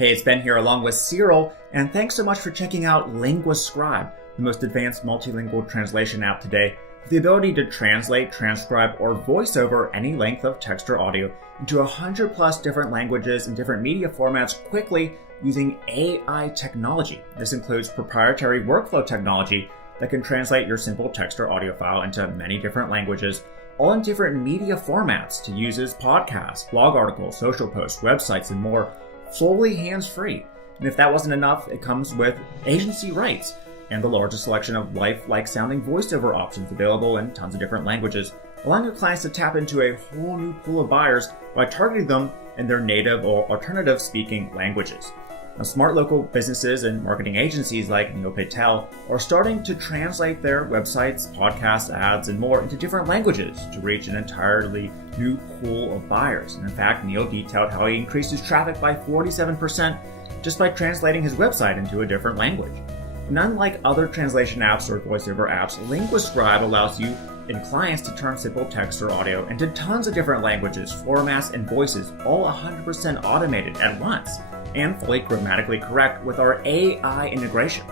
Hey, it's Ben here along with Cyril, and thanks so much for checking out LinguaScribe, the most advanced multilingual translation app today, with the ability to translate, transcribe, or voice over any length of text or audio into 100 plus different languages and different media formats quickly using AI technology. This includes proprietary workflow technology that can translate your simple text or audio file into many different languages, all in different media formats to use as podcasts, blog articles, social posts, websites, and more, fully hands-free. And if that wasn't enough, it comes with agency rights and the largest selection of lifelike sounding voiceover options available in tons of different languages, allowing your clients to tap into a whole new pool of buyers by targeting them in their native or alternative speaking languages. Now, smart local businesses and marketing agencies like Neil Patel are starting to translate their websites, podcasts, ads, and more into different languages to reach an entirely new pool of buyers. And in fact, Neil detailed how he increased his traffic by 47% just by translating his website into a different language. And unlike other translation apps or voiceover apps, LinguaScribe allows you and clients to turn simple text or audio into tons of different languages, formats, and voices, all 100% automated at once, and fully grammatically correct with our AI integration.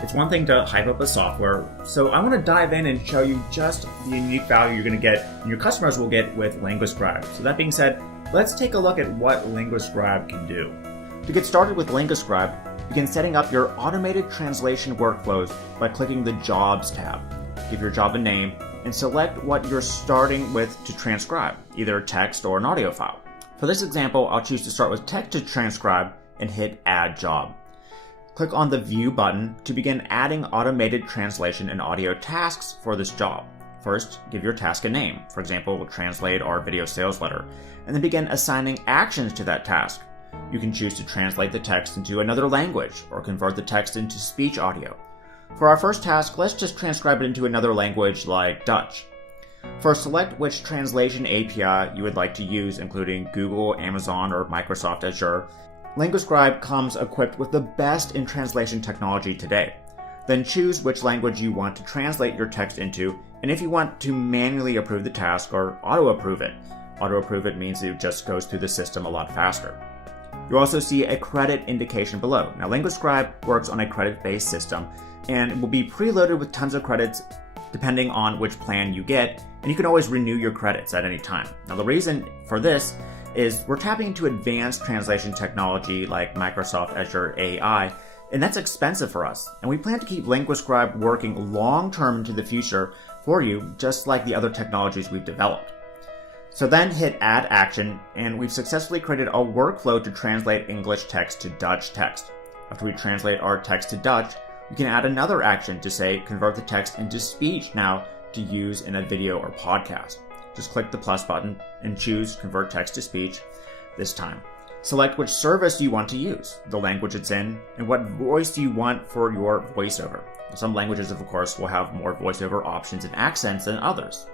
It's one thing to hype up a software, so I want to dive in and show you just the unique value you're going to get and your customers will get with LinguaScribe. So that being said, let's take a look at what LinguaScribe can do. To get started with LinguaScribe, begin setting up your automated translation workflows by clicking the Jobs tab. Give your job a name and select what you're starting with to transcribe, either text or an audio file. For this example, I'll choose to start with text to transcribe and hit Add Job. Click on the View button to begin adding automated translation and audio tasks for this job. First, give your task a name. For example, translate our video sales letter, and then begin assigning actions to that task. You can choose to translate the text into another language or convert the text into speech audio. For our first task, let's just transcribe it into another language like Dutch. First, select which translation API you would like to use, including Google, Amazon, or Microsoft Azure. LinguaScribe comes equipped with the best in translation technology today. Then choose which language you want to translate your text into, and if you want to manually approve the task or auto-approve it. Auto-approve it means it just goes through the system a lot faster. You'll also see a credit indication below. Now, LinguaScribe works on a credit-based system, and will be preloaded with tons of credits depending on which plan you get, and you can always renew your credits at any time. Now, the reason for this is we're tapping into advanced translation technology like Microsoft Azure AI, and that's expensive for us. And we plan to keep LinguaScribe working long-term into the future for you, just like the other technologies we've developed. So then hit Add Action, and we've successfully created a workflow to translate English text to Dutch text. After we translate our text to Dutch, we can add another action to say convert the text into speech now to use in a video or podcast. Just click the plus button and choose Convert Text to Speech this time. Select which service you want to use, the language it's in, and what voice you want for your voiceover. Some languages, of course, will have more voiceover options and accents than others.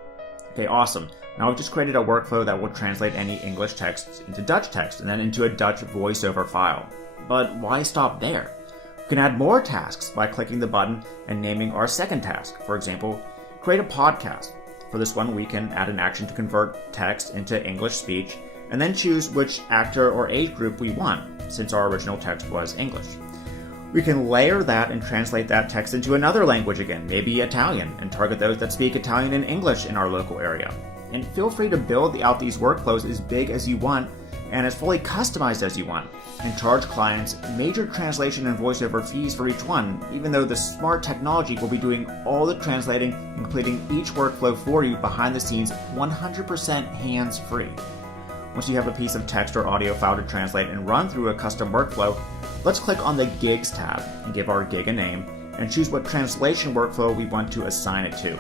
Okay, awesome. Now I've just created a workflow that will translate any English text into Dutch text and then into a Dutch voiceover file. But why stop there? We can add more tasks by clicking the button and naming our second task. For example, create a podcast. For this one, we can add an action to convert text into English speech and then choose which actor or age group we want, since our original text was English. We can layer that and translate that text into another language again, maybe Italian, and target those that speak Italian and English in our local area. And feel free to build out these workflows as big as you want and as fully customized as you want, and charge clients major translation and voiceover fees for each one, even though the smart technology will be doing all the translating and completing each workflow for you behind the scenes 100% hands-free. Once you have a piece of text or audio file to translate and run through a custom workflow, let's click on the Gigs tab and give our gig a name and choose what translation workflow we want to assign it to.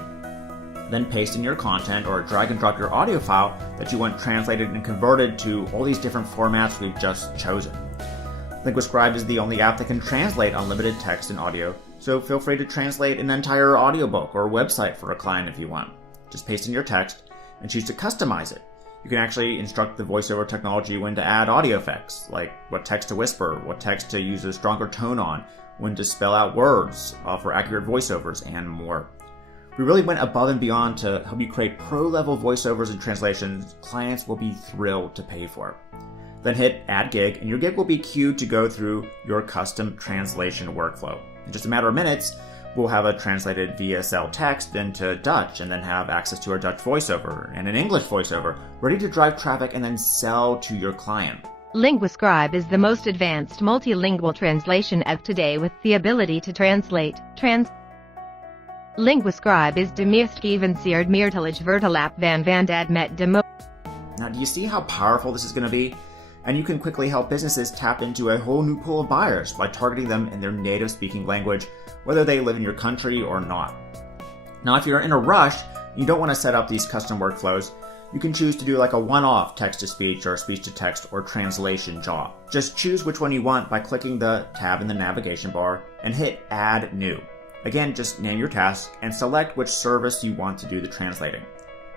Then paste in your content or drag and drop your audio file that you want translated and converted to all these different formats we've just chosen. LinguaScribe is the only app that can translate unlimited text and audio, so feel free to translate an entire audiobook or website for a client if you want. Just paste in your text and choose to customize it. You can actually instruct the voiceover technology when to add audio effects, like what text to whisper, what text to use a stronger tone on, when to spell out words for accurate voiceovers, and more. We really went above and beyond to help you create pro-level voiceovers and translations clients will be thrilled to pay for. Then hit Add Gig, and your gig will be queued to go through your custom translation workflow. In just a matter of minutes, we'll have a translated VSL text into Dutch, and then have access to our Dutch voiceover and an English voiceover, ready to drive traffic and then sell to your client. LinguaScribe is the most advanced multilingual translation app today with the ability to translate. LinguaScribe is de meest geavanceerd meertalig vertaal van Dad met de mo. Now, do you see how powerful this is going to be? And you can quickly help businesses tap into a whole new pool of buyers by targeting them in their native speaking language, whether they live in your country or not. Now, if you're in a rush, you don't want to set up these custom workflows, you can choose to do like a one-off text-to-speech or speech-to-text or translation job. Just choose which one you want by clicking the tab in the navigation bar and hit Add New. Again, just name your task and select which service you want to do the translating.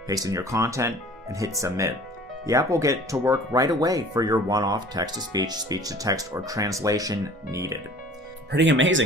Paste in your content and hit Submit. The app will get to work right away for your one-off text-to-speech, speech-to-text, or translation needed. Pretty amazing.